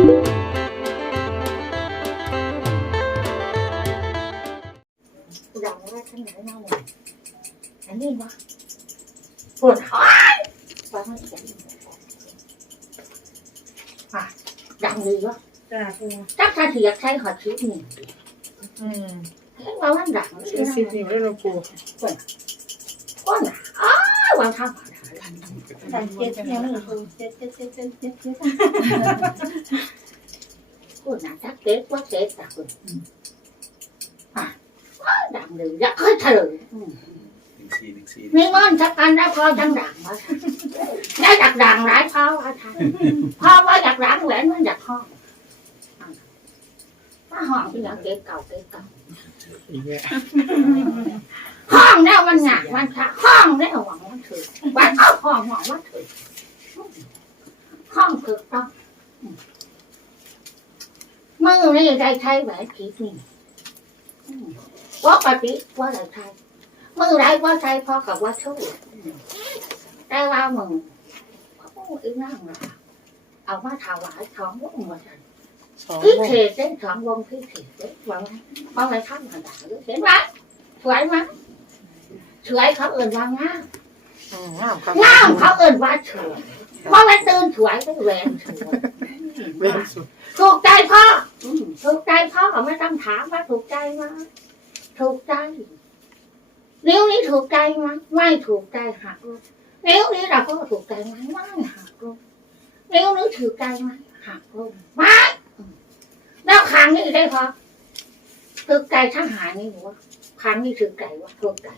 ดังว่าท่านไหนเน่าอันนี้วะปวดหายว่าไม่ใช่ดังดีวะจักรเทียใช้หอดชิปนี่เห็นว่ามันดังเลยนะ สิบนิ้วได้เราปู ก้อนวางทางดังเจ็ดเนี่ยมันคือเจ็ดก้อนน่ะจักเจ็ดว่าเจ็ดจักเลยดังเลยอยากให้เฉลยมีเงินสักกันแล้วพอจังดังมาได้อยากดังหลายพ่อว่าท่านพ่อว่าอยากดังแหวนมันอยากห้องถ้าห้องที่อยากเก็บเก่าห้องแล้วมันหนักมันค่ะห้องแล้วหวังมันถือวันเอาห้องว่าถือห้องถือต้องมือนี่ได้ใช้แหวนผีนี่ว่าปฏิว่าอะไรใช้มือไรว่าใช้พอกับว่าชู้ได้ว่ามึงอีนั่งละเอามาถวายท้องว่ามึงว่าฉันพิเศษเส้นท้องวงพิเศษเส้นว่าเพราะอะไรข้างมันด่าเห็นไหมสวยไหมสวยเขาเอิ่นว่างามเขาเอิ่นว่าสวยเพราะมันตื่นสวยก็แหวนสวยถูกใจพ่อถูกใจพ่อเขาไม่ต้องถามว่าถูกใจไหมถูกใจนิ้วนี้ถูกใจไหมไม่ถูกใจหักลูกนิ้วนี้เราก็ถูกใจไหมไม่หักลูกนิ้วนี้ถูกใจไหมหักลูกไม่แล้วครั้งนี้ได้พอถูกใจทั้งหายนี่หรือว่าครั้งนี้ถูกใจว่าถูกใจ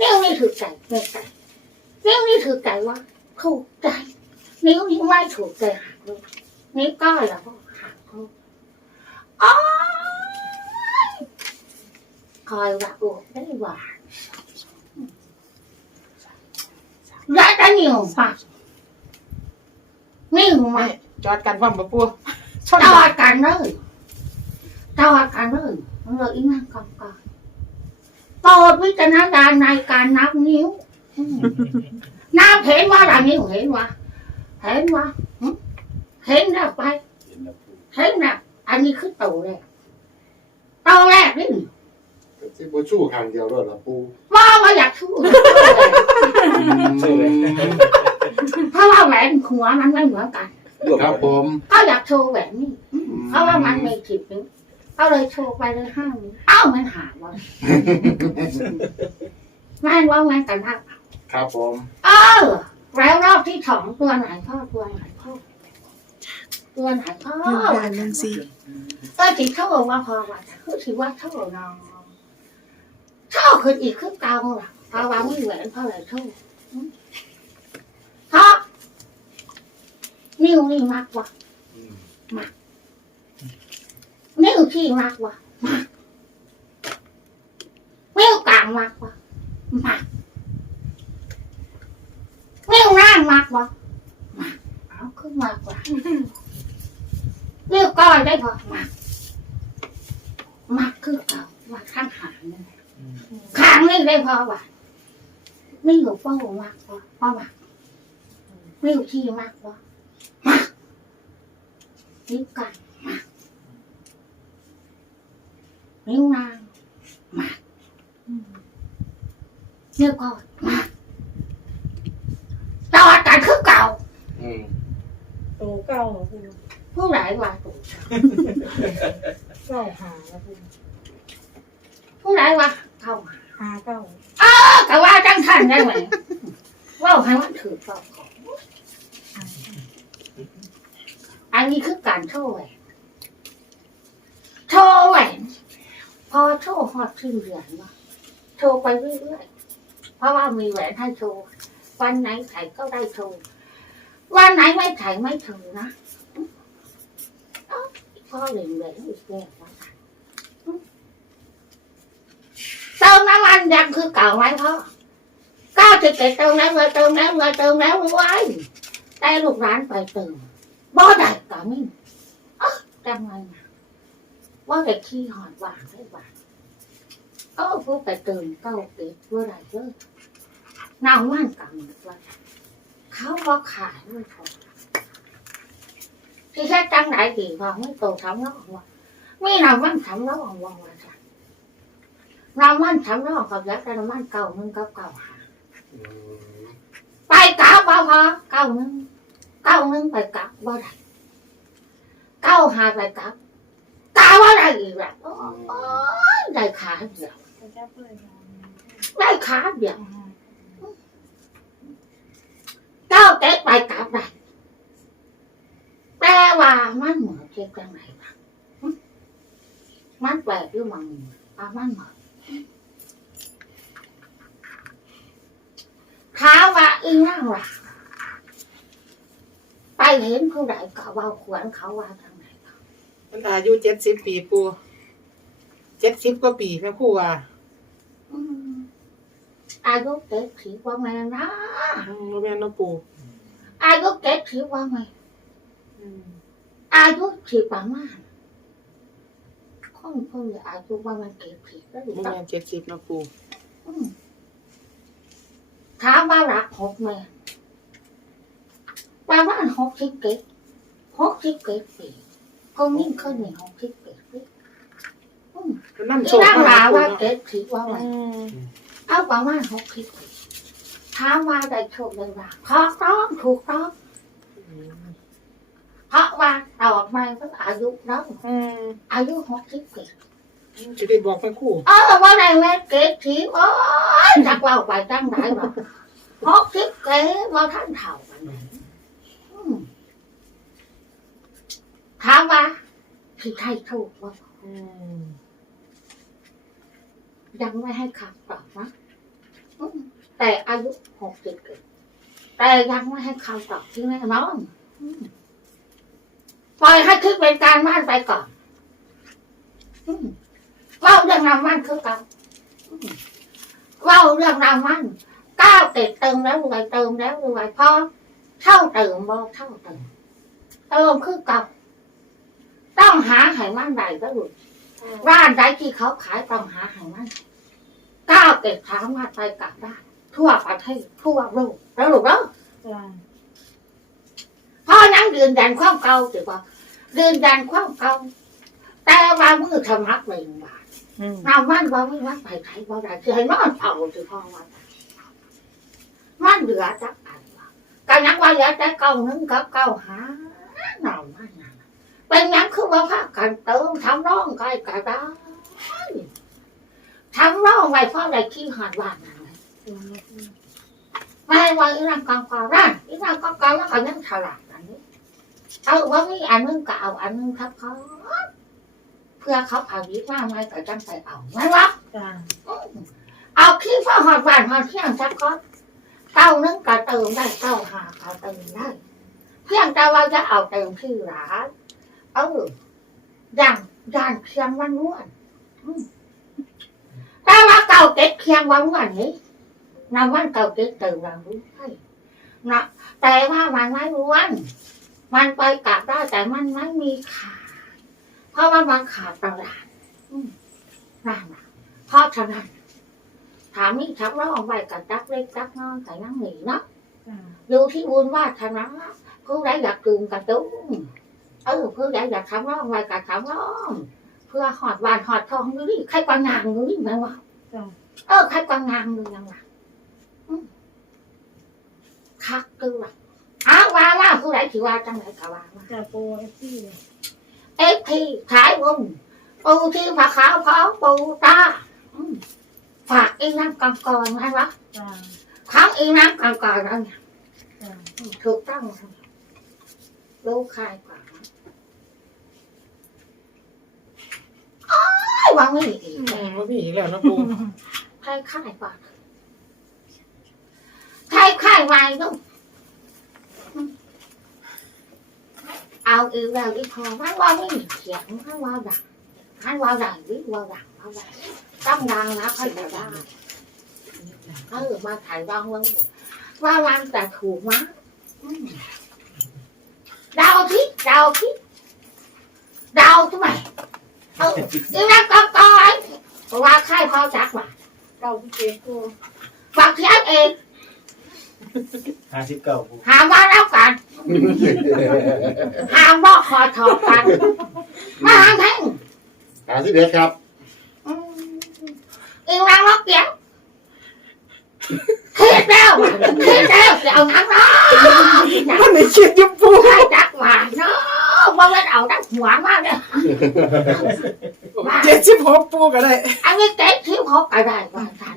นิ้วนี้ถูกใจไม่ใจนิ้วนี้ถูกใจว่าถูกใจนิ้วนี้ไม่ถูกใจหักลูกนิ้วก้อยเราก็หักลูกอ๋อคอยว่าโอ้ได้หวานร้ายกันอยู่ป่ะนี่มา จอดกันความปะปู จอดกันเลยเราอีนั่งก่อนโปรดวิจารณญาณในการนับนิ้วนับเห็นว่าอะไรนิ้วเห็นว่าเห็นแล้วไปเห็นแล้วอันนี้คือโตแรกนี่ที่บูชูครั้งเดียวด้วยละปู ว่าอยากชู้เพราะว่าแหวนหัวมันไม่เหมือนกัน ครับผม เขาอยากโชว์แหวนนี่เพราะว่ามันไม่ผิดนิ้วเขาเลยโชว์ไปเลย5 นิ้วมันหายว่าไม่ว่างั้นกันนะครับ ผมแล้วรอบที่2ตัวไหนพ่อตัวไหนพ่อก็จิตเท่าว่าพอว่าคือถือว่าเท่าน้องเท่าคืออีกคือเก่าล่ะเพราะว่าไม่แหวนเพราะอะไรเท่าเพราะนิ้วนี่มากกว่านิ้วที่มากกว่านิ้วกลางมากกว่านิ้วล่างมากกว่าเอาขึ้นมากกว่านิ้วก้อยได้พอมากคือเก่าว่าข้างหางนี่ข้างนี่ได้พอว่านิ้วโป้มากกว่าเพราะว่านิ้วที่มากกว่านิ้วกลางนิ้วนางนิ้วก้อยต่อกันคือเก่าโตเก้าผู้หลายว่าถูกเก้าหาแล้วปู ผู้หลายว่าเข้ามา หาเก้าแต่ว่าจังทันได้ไหมว่าให้มันถือเปล่าของอันนี้คือการโชว์แหวนพอโชว์ฮอดชื่อเหรียญมาโชว์ไปเรื่อยๆเพราะว่ามีแหวนให้โชว์วันไหนใส่ก็ได้โชว์วันไหนไม่ใส่ไม่โชว์นะพ่อเหรียญแหวนอีกแล้วเติมน้ำมันยังคือเก่าไหมพ่อ97เติมแล้วไว้แต่ลูกร้านไปเติมบ่ได้ก็มีจำไว้นะว่าแต่ขี้หอดหวานได้หวานพวกไปเติมเก้าเก็บว่าไรเยอะน้ำมันกับมันว่าเขาก็ขายด้วยพอ ที่แค่จังไหนดีพอไม่โตทำน้องว่าไม่นำมันทำน้องว่าว่าจ้ะนำมันทำน้องกับยักษ์แต่นำมันเก่ามึงก็เก่าหา อืม ไปกลับบ่พอเก้านึงไปกลับบ่ได้เก้าหาไปกลับกาว่าได้อีกแล้วโอ้ยได้ขาเดียวได้ขาเดียวเก้าเตะไปกลับได้แต่ว่ามันเหมือนเจ็บจังไหนบ้างมันแปลกอยู่มันมันเหมือนถามว่าอีนั่งล่ะไปเห็นผู้ใดก็ว่าขวัญเขาว่าทางไหน มันอายุ70 ปีปู70 กว่าปีแม่ครูว่า อายุเจ็ดสิบว่าไงนะ บ่แม่นเนาะปู อายุเจ็ดสิบว่าไงอายุสิบประมาณคนเพิ่งอายุว่ามันเจ็ดสิบแล้ว บ่แม่น70เนาะปู ถามว่ารักหกแม่ประมาณ67ปีคงยิ่งขึ้นนี่67ปี มันนำโช ที่ ค นั่ง มา ลา ปู ว่า เนาะ เจ็ดสิบว่าไงเอาประมาณ60ปีถามว่าได้โชคได้ลาภถูกต้องเพราะว่าตอบมาก็อายุแล้วอายุ60ปี จะได้บอกแม่ครู ว่าได้แม่เจ็ดสิบโอ้ยจักว่าไปจังไหนบ่60ปีว่าท่านเฒ่ากันไหนถามว่าที่ไทยถูกว่ายังไม่ให้คำตอบนะแต่อายุ60ปีแต่ยังไม่ให้คำตอบที่แน่นอนปล่อยให้คิดเป็นการมั่นไปก่อนเล่าเรื่องรางวัลคือกันเล่าเรื่องรางวัลก้าวเติมแล้วรวยเติมแล้วรวยพอเท่าเติมบ่เท่าเติมคือเก่าต้องหาให้มันใดก็หลุดร้านใดที่เขาขายต้องหาให้มันก้าวสามารถไปกลับได้ทั่วประเทศทั่วโลกแล้วหลุดแล้วเพราะนั้นยืนยันความเก่าสิว่ายืนยันความเก่าแต่ว่ามือทำรักเลยบาทเรามันว่าไม่ว่าไปใครว่าได้คือให้นอนเฝ้าสิพ่อว่ามันเหลือจักอันว่าการนักว่าเหลือแต่เก่านึงกับเก่าหาหน่อมันเป็นยังคือว่าพากันเติมทำร้องใครก็ได้ทำร้องไว้เพราะอะไรขี้หัดว่านั่นไม่ว่าอีนั่งกองกองนั่นอีนั่งกองกองแล้วเขายังฉลาดอันนี้ว่ามีอันนึงก็เอาอันนึงครับเขาเพื่อเขาเอาวิชาไม่แต่จังใจเอาไม่วะเอาขี้ฟ้าหอดหวานหอดเที่ยงชักก้อนเก้านึงก็เติมได้เก้าหาก็เติมได้เพียงแต่ว่าจะเอาเติมที่ร้านอย่างเคียงวันนวลแต่ว่าเก่าเก็บเคียงวันนวลนี้นำวันเก่าเก็บเติมเรารู้ไหมนะแต่ว่ามันไม่รู้วันมันไปกลับได้แต่มันไม่มีขาเพราะว่ามันขาดตลาดนั่นนะเพราะฉะนั้นถามนี่ทับร้องไปกับจักเล็กจักน้อยกับนั่งหนีเนาะอยู่ที่บุญว่าชนะผู้ใดอยากจูงกระตุ้งผู้ใดอยากทำร้องไปกับทำร้องเพื่อหอดวานหอดทองดูดิใครกวางงางดูดิแม่ว่าใครกวางงางดูยังไงคักตัวว่าผู้ใดถือว่าจังไหนกับว่าจะปูเอฟทีขายวงปูที่ผักขาวพร้อมปูตาฝากอีน้ำกำกรไหมวะทั้งอีน้ำกำกรแล้วเนี่ยถูกต้องรู้ใครกว่าว่าไม่ดีว่ามีแล้วนะปู ใครค่ายกว่าใครค่ายไว้ลูกเอาอีกแล้วอีกพอมันว่าไม่เขียนมันว่าดังวิว่าดังต้องดังนะค่อยจะได้มาถ่ายรองว่าวันแต่ถูกมั้ยดาวทิศทำไมอีนั่นก็ก้อยว่าใครพอจักว่า เก่าที่เจ๊กู ฝากเทียบเอง 59 หามาแล้วกัน ห้ามบอกคอถอดกันมาหาแท่ง 51ครับ อีกแล้วล็อกเดียวเครียดแล้วจะเอาทั้งน้อง มันไม่คิดอยุบปู ใครจักหวานเนาะว่ามันเอาดักหัวมากเลย 76ปูก็ได้ อันนี้เจ๊ที่พบอะไรมาสาร